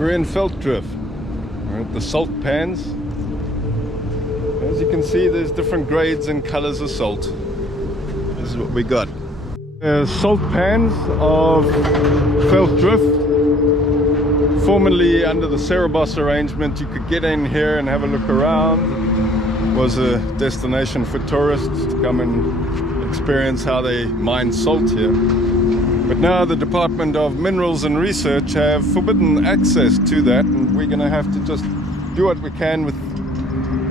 We're in VELDDRIF. We're at the salt pans. As you can see, there's different grades and colors of salt. This is what we got. Salt pans of VELDDRIF. Formerly under the Cerebos arrangement, you could get in here and have a look around. It was a destination for tourists to come and experience how they mine salt here. But now the Department of Minerals and Research have forbidden access to that, and we're going to have to just do what we can with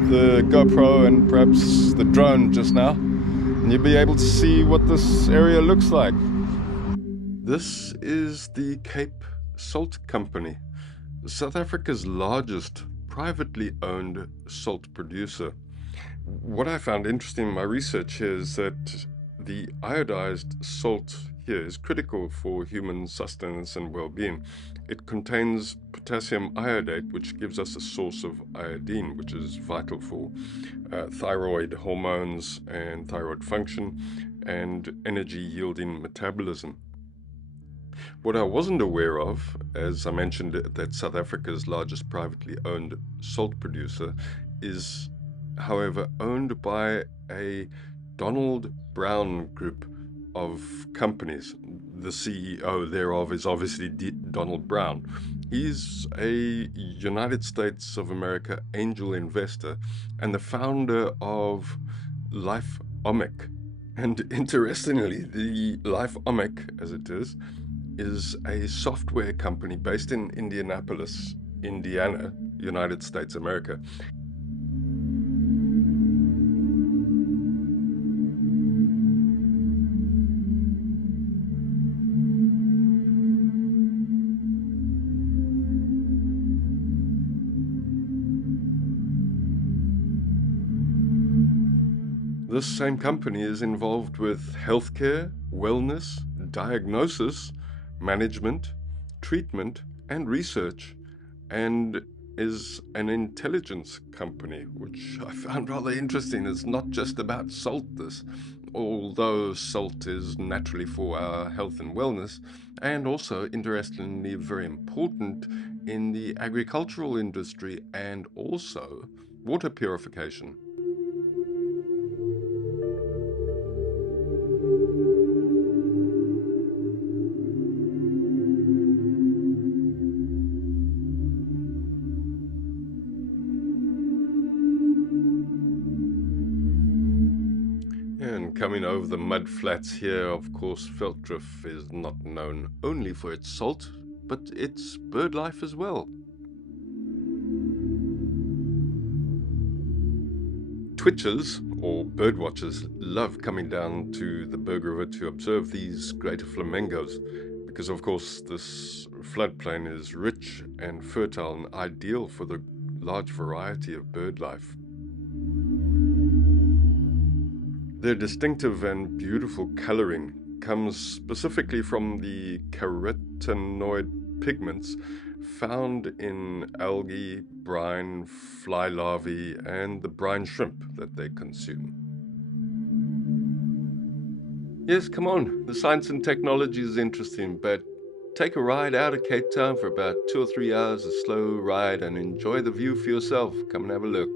the GoPro and perhaps the drone just now, and you'll be able to see what this area looks like. This is the Cape Salt Company, South Africa's largest privately owned salt producer. What I found interesting in my research here is that the iodized salt here is critical for human sustenance and well-being. It contains potassium iodate, which gives us a source of iodine, which is vital for thyroid hormones and thyroid function and energy-yielding metabolism. What I wasn't aware of, as I mentioned, that South Africa's largest privately owned salt producer is, however, owned by a Donald Brown group of companies. The CEO thereof is obviously Donald Brown. He's a United States of America angel investor and the founder of Life Omic. And interestingly, the Life Omic, as it is a software company based in Indianapolis, Indiana, United States of America. This same company is involved with healthcare, wellness, diagnosis, management, treatment, and research, and is an intelligence company, which I found rather interesting. It's not just about salt, this, although salt is naturally for our health and wellness, and also, interestingly, very important in the agricultural industry and also water purification. And coming over the mud flats here, of course, VELDDRIF is not known only for its salt, but its bird life as well. Twitchers, or birdwatchers, love coming down to the Berg River to observe these greater flamingos, because of course this floodplain is rich and fertile and ideal for the large variety of bird life. Their distinctive and beautiful coloring comes specifically from the carotenoid pigments found in algae, brine, fly larvae, and the brine shrimp that they consume. Yes, come on, the science and technology is interesting, but take a ride out of Cape Town for about 2 or 3 hours, a slow ride, and enjoy the view for yourself. Come and have a look.